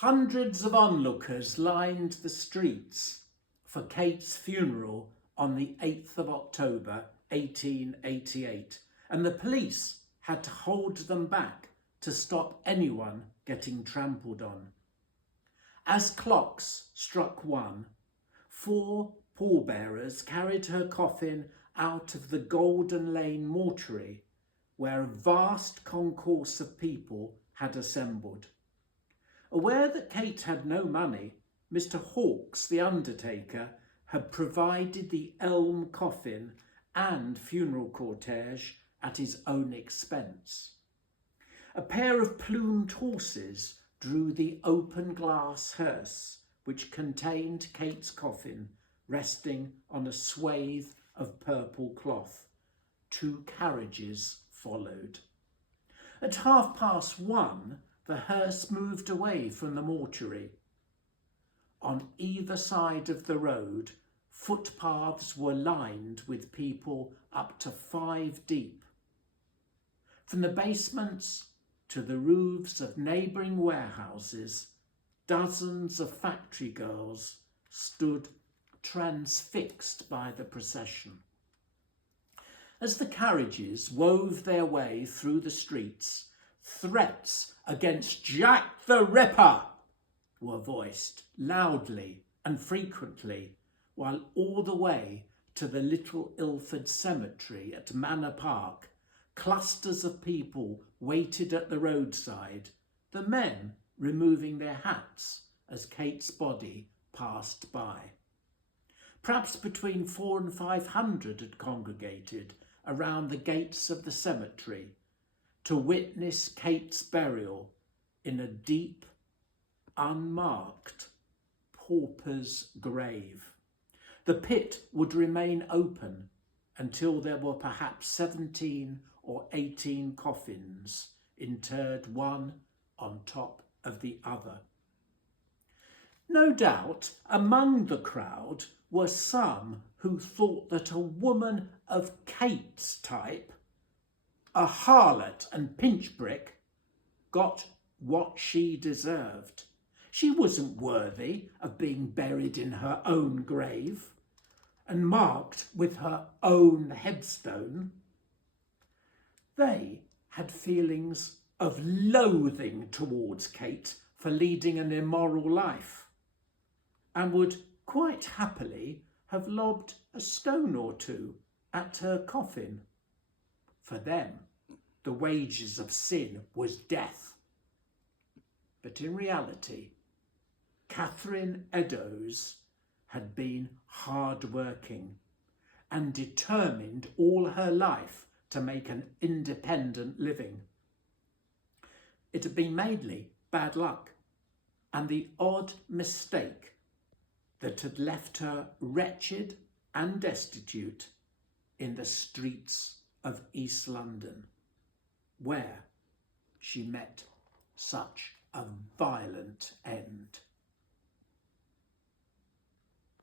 Hundreds of onlookers lined the streets for Kate's funeral on the 8th of October 1888, and the police had to hold them back to stop anyone getting trampled on. As clocks struck 1, 4 pallbearers carried her coffin out of the Golden Lane mortuary, where a vast concourse of people had assembled. Aware that Kate had no money, Mr. Hawkes, the undertaker, had provided the elm coffin and funeral cortege at his own expense. A pair of plumed horses drew the open glass hearse, which contained Kate's coffin, resting on a swathe of purple cloth. 2 carriages followed. At 1:30, the hearse moved away from the mortuary. On either side of the road, footpaths were lined with people up to 5 deep. From the basements to the roofs of neighbouring warehouses, dozens of factory girls stood transfixed by the procession. As the carriages wove their way through the streets, threats against Jack the Ripper were voiced loudly and frequently, while all the way to the Little Ilford Cemetery at Manor Park, clusters of people waited at the roadside, the men removing their hats as Kate's body passed by. Perhaps between 400 and 500 had congregated around the gates of the cemetery to witness Kate's burial in a deep, unmarked pauper's grave. The pit would remain open until there were perhaps 17 or 18 coffins interred one on top of the other. No doubt among the crowd were some who thought that a woman of Kate's type, a harlot and pinchbrick, got what she deserved. She wasn't worthy of being buried in her own grave and marked with her own headstone. They had feelings of loathing towards Kate for leading an immoral life, and would quite happily have lobbed a stone or 2 at her coffin. For them, the wages of sin was death. But in reality, Catherine Eddowes had been hard-working and determined all her life to make an independent living. It had been mainly bad luck and the odd mistake that had left her wretched and destitute in the streets of East London, where she met such a violent end.